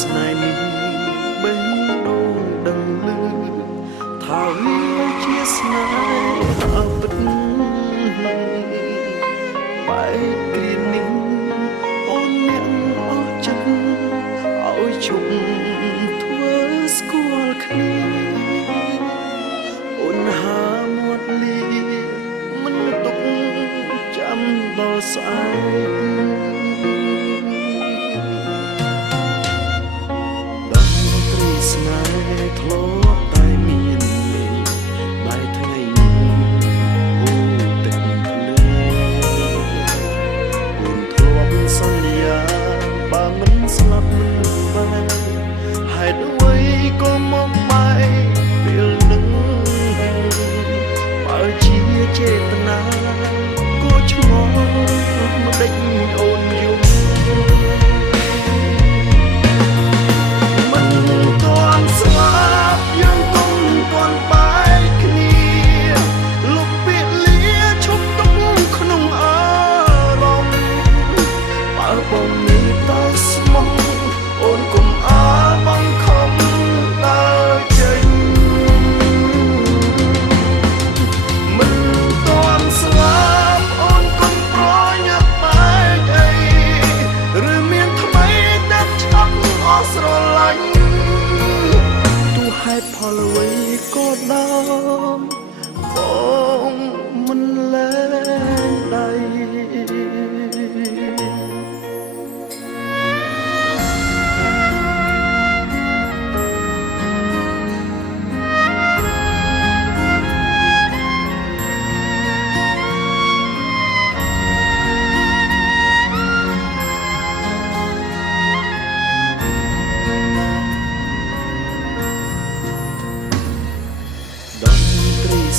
ស្នេហ៍នេះបេះដូងដឹងលឺថាវាជាស្នេហ៍អពិតបែកគ្រានេះអូនអ្នកអស់ចិត្តឲ្យជុំធ្វើស្គាល់គ្នាអូនហាមាត់លីមិនទុកចាំដល់ស្អែកស្នេហ៍ធ្លាប់តែមានលេបែកថ្ងៃអូទឹកភ្លឺអូនធ្លាប់សន្យាបើមិនស្លាប់មិនបែកហេតុអ្វីក៏មកបែកពេលនឹងបើជាចេតនាក៏ឆ្ងល់មិនដេចអូនយំផលអ្វីក៏ដល់បងមិនលែងដៃ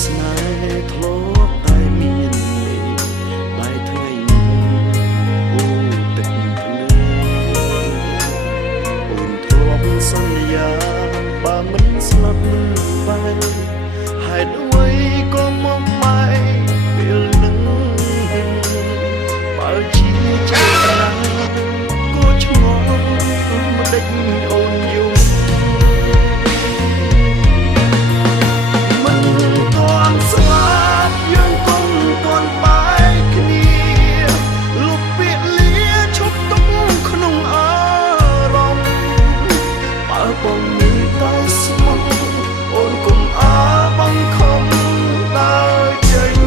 ស្នេហ៍ធ្លាប់តែមានលេបែកថ្ងៃអូទឹកភ្លឺអូនធ្លាប់សន្យាបើមិនស្លាប់មិនបែកហេតុអ្វីក៏មកបែកពេលនឹងបើជាចេតនាក៏ឆ្ងល់មិនដេចអូនយល់បងមានតែស្មោះអូនគុំអើបងខំដើរចេញ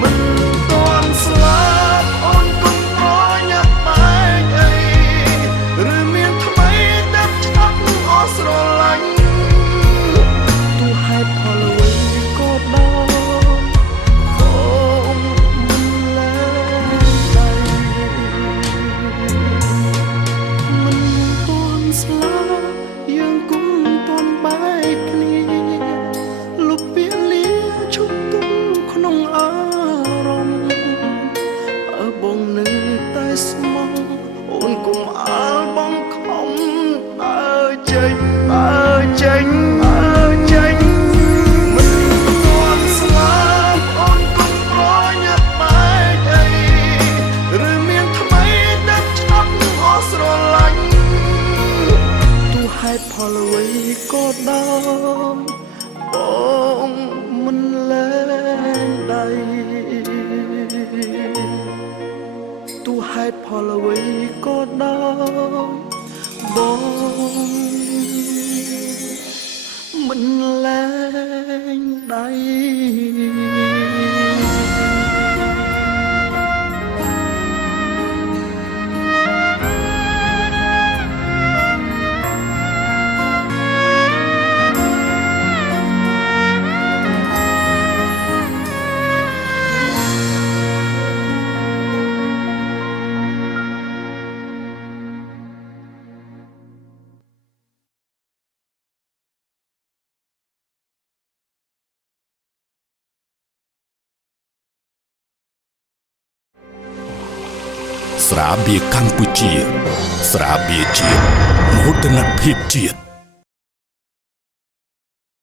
មិនទាន់ស្លាប់អូនគុំប្រញាប់បែកអីឬមានថ្មីតែឆាប់អស់ស្រឡាញ់ទោះហេតុផលអ្វីក៏ដោយបងមិនលែងដៃស្លាប់យើងគុំទាន់បែកគ្នាលុបពាក្យលាឈប់ទុំក្នុងអារម្មណ៍បងនៅតែស្មោះអូនគុំអើបងខំដើរចេញដើរចេញដើរចេញមិនទាន់ស្លាប់អូនគុំប្រញាប់បែកអីឬមានថ្មីតែឆាប់អស់ស្រឡាញ់ហេតុផលអ្វីក៏ដោយបងមិនលែងដៃទោះហេតុផលអ្វីក៏ដោយបងមិនលែងដៃស្រាបៀរកម្ពុជាស្រាបៀរជាតិមោទនភាពជាតិ